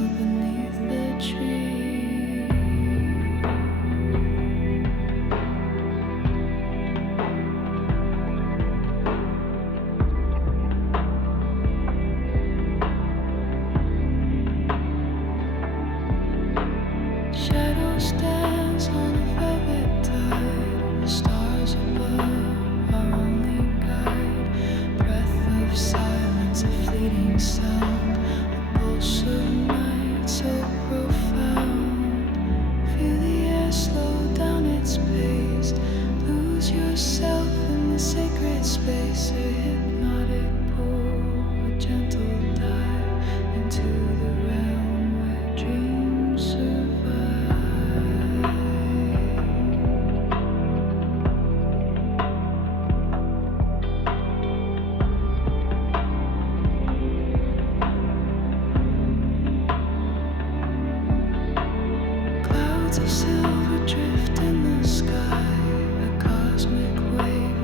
still beneath the tree. Shadow stands on a velvet tide. The stars above our only guide. Breath of silence, a fleeting sound. A pulse of night so profound. Feel the air slow down its pace. Lose yourself in the sacred space. A hypnotic pull, a gentle dive into the realm where dreams survive. Clouds of silver drift in the sky, a cosmic wave